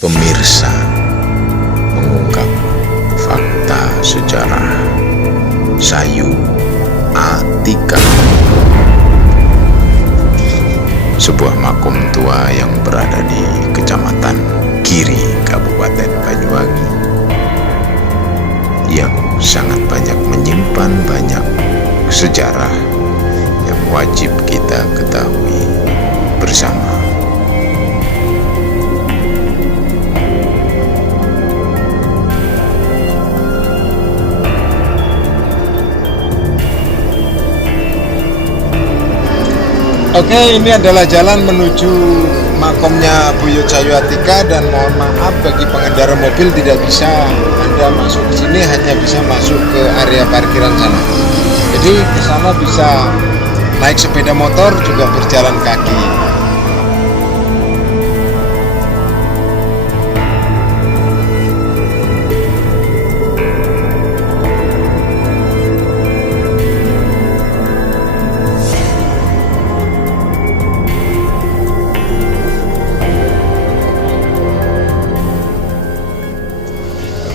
pemirsa mengungkap fakta sejarah Sayu Atika, sebuah makom tua yang berada di Kecamatan Giri, Kabupaten Banyuwangi, yang sangat banyak menyimpan banyak sejarah yang wajib kita ketahui bersama. Oke, ini adalah jalan menuju makomnya Buyut Sayu Atika, dan mohon maaf bagi pengendara mobil tidak bisa Anda masuk ke sini, hanya bisa masuk ke area parkiran sana. Jadi ke sana bisa naik sepeda motor, juga berjalan kaki.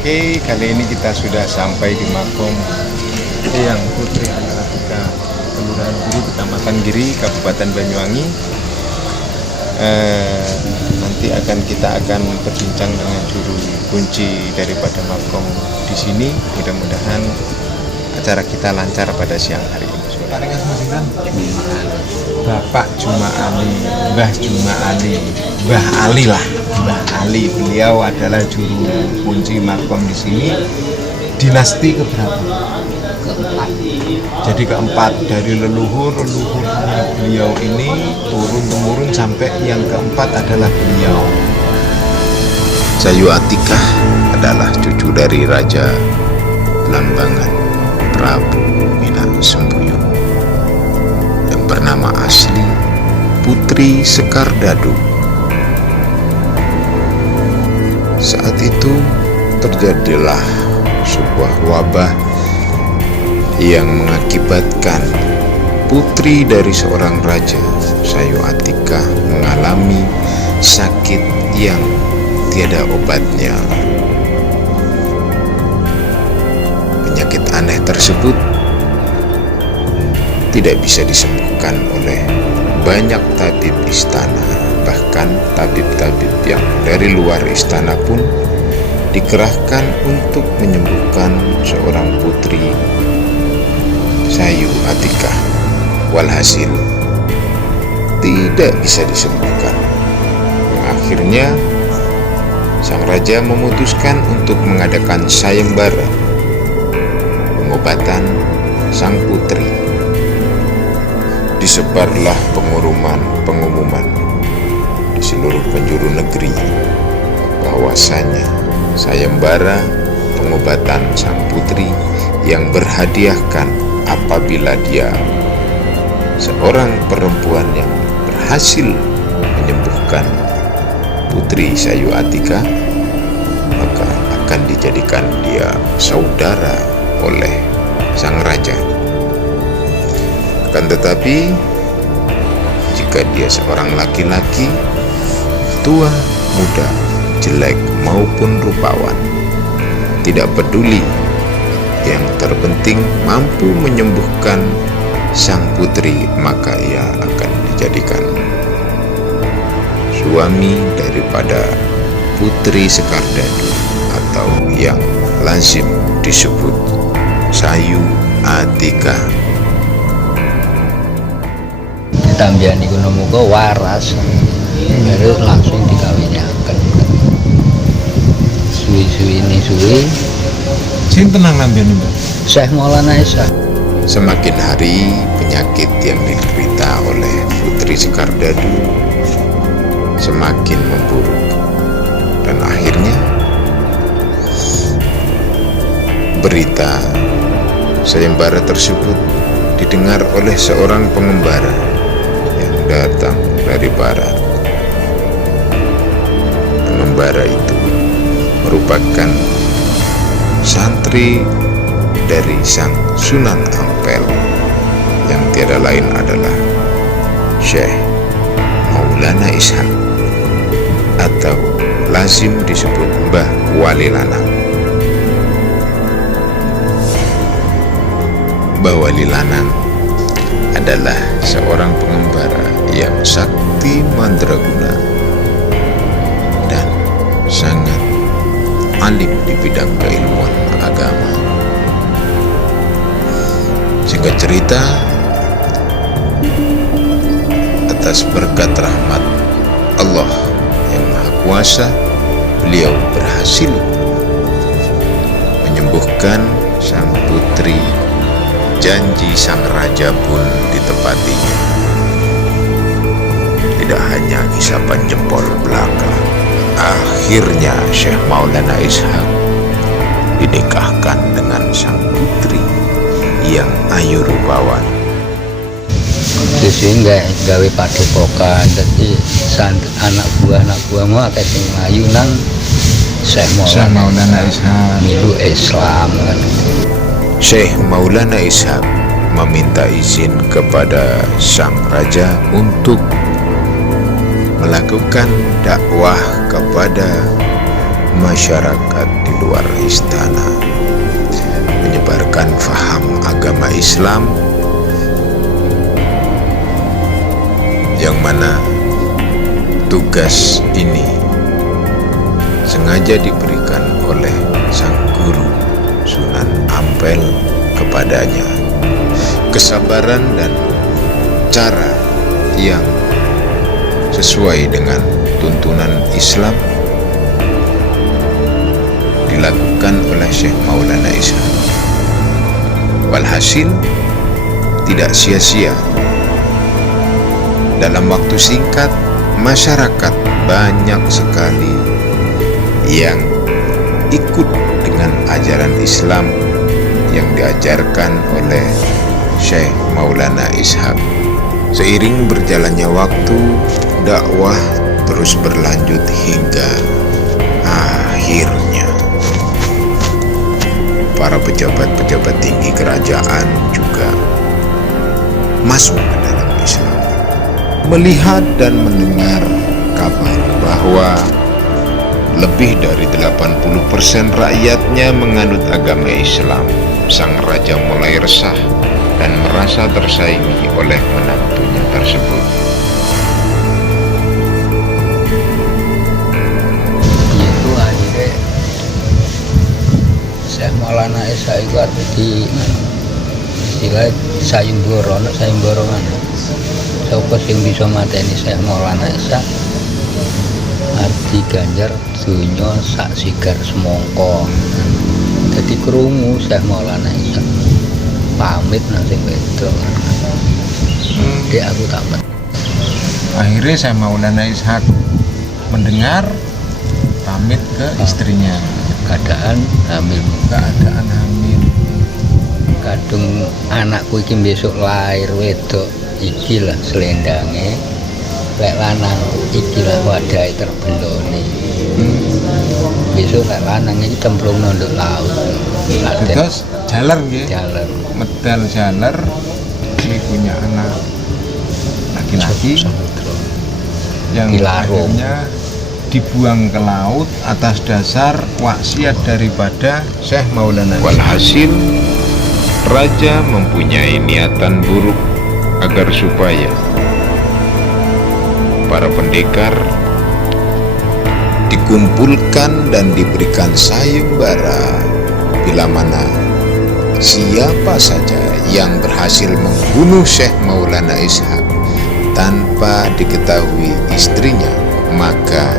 Oke, kali ini kita sudah sampai di makom Eyang Putri Atika, Kelurahan Giri, Kecamatan Giri, Kabupaten Banyuwangi. Nanti kita akan berbincang dengan juru kunci daripada makom di sini. Mudah-mudahan acara kita lancar pada siang hari ini. Bapak Juma Ali, Mbah Juma Ali, Mbah Ali lah, Mbah Ali. Beliau adalah juru kunci makom di sini. Dinasti keberapa? Keempat. Jadi keempat dari leluhurnya beliau ini turun temurun sampai yang keempat adalah beliau. Sayu Atika adalah cucu dari Raja Blambangan Prabu Minangsempuyu yang bernama asli Putri Sekardadu. Saat itu terjadilah sebuah wabah yang mengakibatkan putri dari seorang raja, Sayu Atika, mengalami sakit yang tiada obatnya. Penyakit aneh tersebut tidak bisa disembuhkan oleh banyak tabib istana, bahkan tabib-tabib yang dari luar istana pun dikerahkan untuk menyembuhkan seorang putri Sayu Atika. Walhasil tidak bisa disembuhkan. Akhirnya sang raja memutuskan untuk mengadakan sayembara pengobatan sang putri. Disebarlah pengumuman di seluruh penjuru negeri bahwasanya sayembara pengobatan sang putri yang berhadiahkan apabila dia seorang perempuan yang berhasil menyembuhkan putri Sayu Atika, maka akan dijadikan dia saudara oleh sang raja. Akan tetapi jika dia seorang laki-laki, tua, muda, jelek maupun rupawan, tidak peduli, yang terpenting mampu menyembuhkan sang putri, maka ia akan dijadikan suami daripada Putri Sekardadu, atau yang lazim disebut Sayu Atika. Tambihan iku muga waras, terus langsung dikawinkan. Suwi-suwi ini suwi. Sing tenang nambihan Mbak. Syekh Maulana Isa. Semakin hari penyakit yang diderita oleh Putri Sekardadu semakin memburuk, dan akhirnya berita sayembara tersebut didengar oleh seorang pengembara yang datang dari barat. Pengembara itu merupakan santri dari sang Sunan Ampel, yang tiada lain adalah Syekh Maulana Ishaq atau Hasim disebut Mbah Wali Lanang. Mbah Wali Lanang adalah seorang pengembara yang sakti mandraguna dan sangat alim di bidang keilmuan agama. Singkat cerita, atas berkat rahmat Allah yang Maha Kuasa, beliau berhasil menyembuhkan sang putri. Janji sang raja pun ditepatinya. Tidak hanya isapan jempol belaka, akhirnya Syekh Maulana Ishaq dinikahkan dengan sang putri yang ayu rupawan. Terus enggak gawe padepokan, jadi anak buah mau akeh sing ayu nang Syekh Maulana Ishaq milu Islam kan. Syekh Maulana Ishaq meminta izin kepada sang raja untuk melakukan dakwah kepada masyarakat di luar istana, menyebarkan faham agama Islam, yang mana tugas ini sengaja diberikan oleh sang guru Sunan Ampel kepadanya. Kesabaran dan cara yang sesuai dengan tuntunan Islam dilakukan oleh Syekh Maulana Ishaq. Walhasil tidak sia-sia. Dalam waktu singkat, masyarakat banyak sekali yang ikut dengan ajaran Islam yang diajarkan oleh Syekh Maulana Ishaq. Seiring berjalannya waktu, dakwah terus berlanjut hingga akhirnya para pejabat-pejabat tinggi kerajaan juga masuk ke dalam Islam. Melihat dan mendengar kabar bahwa lebih dari 80% rakyatnya menganut agama Islam, sang raja mulai resah dan merasa tersaingi oleh menantunya tersebut. Itu akhirnya Syekh Maulana Ishaq itu ada di istilah sayembara mana. Siapa yang bisa mateni Syekh Maulana Ishaq arti ganjar dunya sak sigar semongko. Jadi krungu Syekh Maulana Ishaq pamit nang sing wedok. Dek aku tak Akhirnya Syekh Maulana Ishaq mendengar, pamit ke istrinya. keadaan hamil. Kadung anakku iki besok lahir wedok, iki lah selendange. Lek lanang iki lah wadahe terbelone. Besok lek lanang iki cemplung nondok laut. Terus jaler nggih. Jaler. Medal jaler, ini punya anak laki-laki yang akhirnya dibuang ke laut atas dasar wasiat daripada Syekh Maulana. Walhasil, raja mempunyai niatan buruk agar supaya para pendekar dikumpulkan dan diberikan sayembara bila mana siapa saja yang berhasil membunuh Syekh Maulana Ishaq tanpa diketahui istrinya, maka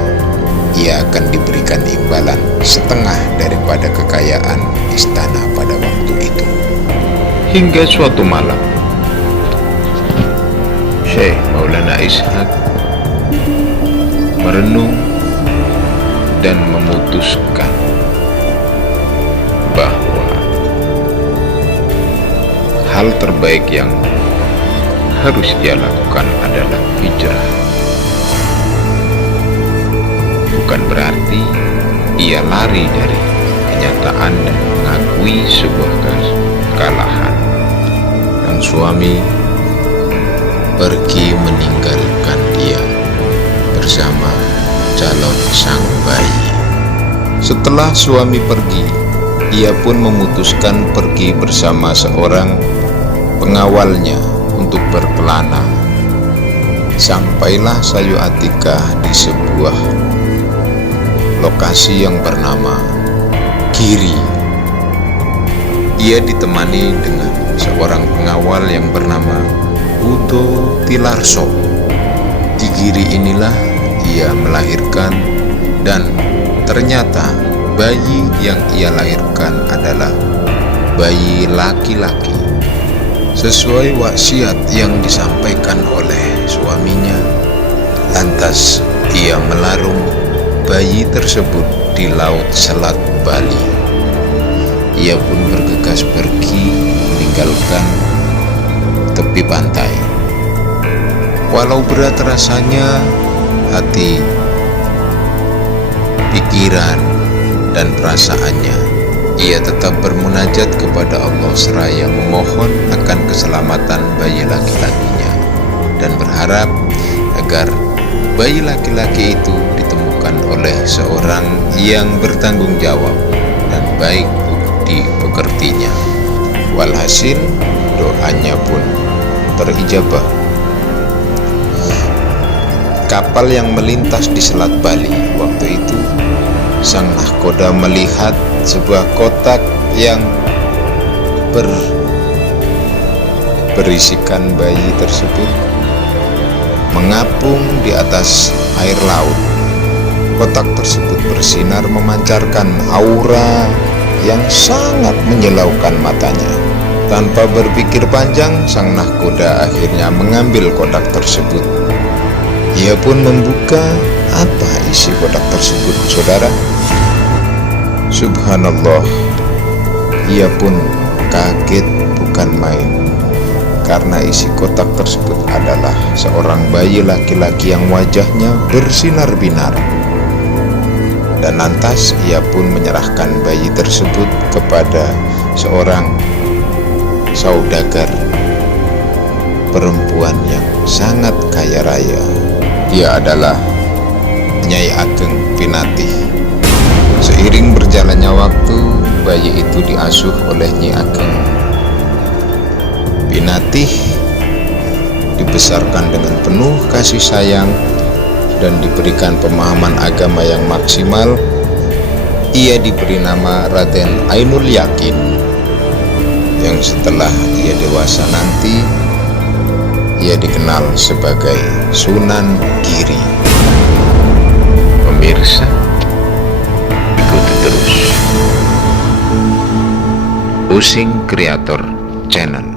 ia akan diberikan imbalan setengah daripada kekayaan istana pada waktu itu. Hingga suatu malam, Syekh Maulana Ishaq merenung dan memutuskan bahwa hal terbaik yang harus dia lakukan adalah hijrah. Bukan berarti ia lari dari kenyataan dan mengakui sebuah kekalahan. Sang suami pergi meninggalkan dia bersama calon sang bayi. Setelah suami pergi, ia pun memutuskan pergi bersama seorang pengawalnya untuk berkelana. Sampailah Sayu Atikah di sebuah lokasi yang bernama Giri. Ia ditemani dengan seorang pengawal yang bernama Udo Tilarso. Di Giri inilah ia melahirkan, dan ternyata bayi yang ia lahirkan adalah bayi laki-laki. Sesuai wasiat yang disampaikan oleh suaminya, lantas ia melarung bayi tersebut di Laut Selat Bali. Ia pun bergegas pergi meninggalkan tepi pantai. Walau berat rasanya hati, pikiran, dan perasaannya, ia tetap bermunajat kepada Allah seraya memohon akan keselamatan bayi laki-lakinya dan berharap agar bayi laki-laki itu ditemukan oleh seorang yang bertanggung jawab dan baik dipekertinya. Walhasil doanya pun terijabah. Kapal yang melintas di Selat Bali waktu itu, sang nahkoda melihat sebuah kotak yang berisikan bayi tersebut mengapung di atas air laut. Kotak tersebut bersinar memancarkan aura yang sangat menyilaukan matanya. Tanpa berpikir panjang, sang nahkoda akhirnya mengambil kotak tersebut. Ia pun membuka. Apa isi kotak tersebut, saudara? Subhanallah, ia pun kaget bukan main, karena isi kotak tersebut adalah seorang bayi laki-laki yang wajahnya bersinar-binar. Dan lantas ia pun menyerahkan bayi tersebut kepada seorang saudagar perempuan yang sangat kaya raya. Dia adalah Nyai Ageng Pinatih. Seiring berjalannya waktu, bayi itu diasuh oleh Nyai Ageng Pinatih, dibesarkan dengan penuh kasih sayang dan diberikan pemahaman agama yang maksimal. Ia diberi nama Raden Ainul Yakin, yang setelah ia dewasa nanti ia dikenal sebagai Sunan Giri. Pemirsa, ikuti terus Using Creator Channel.